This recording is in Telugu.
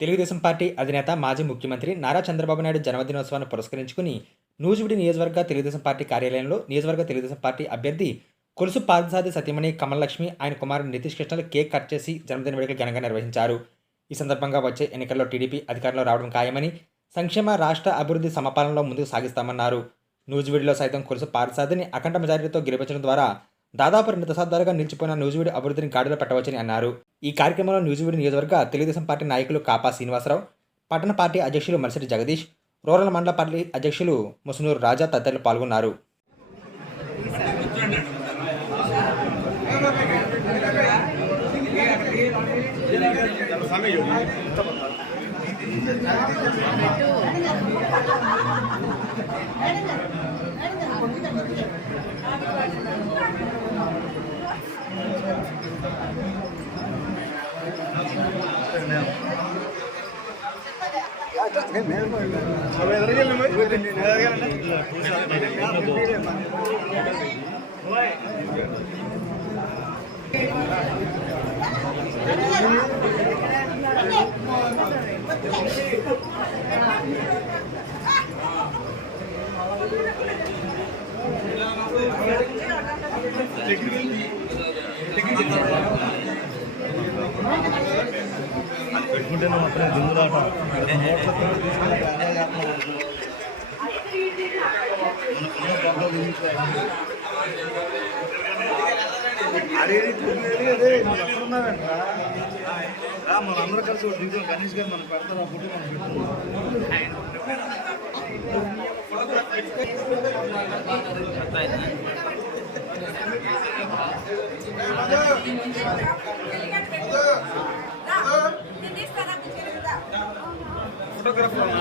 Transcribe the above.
తెలుగుదేశం పార్టీ అధినేత మాజీ ముఖ్యమంత్రి నారా చంద్రబాబు నాయుడు జన్మదినోత్సవాన్ని పురస్కరించుకుని నూజివీడు నియోజకవర్గ తెలుగుదేశం పార్టీ కార్యాలయంలో నియోజకవర్గ తెలుగుదేశం పార్టీ అభ్యర్థి కొలుసు పార్థసారథి సతీమణి కమలలక్ష్మి ఆయన కుమారుడు నితీష్ కృష్ణలు కేక్ కట్ చేసి జన్మదిన వేడుకలు ఘనంగా నిర్వహించారు. ఈ సందర్భంగా వచ్చే ఎన్నికల్లో టీడీపీ అధికారంలో రావడం ఖాయమని, సంక్షేమ రాష్ట్ర అభివృద్ధి సమపాలనలో ముందుకు సాగిస్తామన్నారు. నూజివీడులో సైతం కొలుసు పార్థసారథిని అఖండ మెజారిటీతో గెలిపించడం ద్వారా దాదాపు 2 దశాబ్దాలుగా నిలిచిపోయిన నూజివీడు అభివృద్ధిని గాడిలో పెట్టవచ్చని అన్నారు. ఈ కార్యక్రమంలో నూజివీడు నియోజకవర్గ తెలుగుదేశం పార్టీ నాయకులు కాపా శ్రీనివాసరావు, పట్టణ పార్టీ అధ్యక్షులు మరిశెట్టి జగదీష్, రూరల్ మండల పార్టీ అధ్యక్షులు ముసునూరు రాజా తదితరులు పాల్గొన్నారు. పెట్టుకుంటే మాత్రం దింగుదాట మనందరూ కలిసి దిగుతాం. గణేష్ గారు మనం పెడతారు ఆ ఫోటో మనం ఫోటోగ్రాఫర్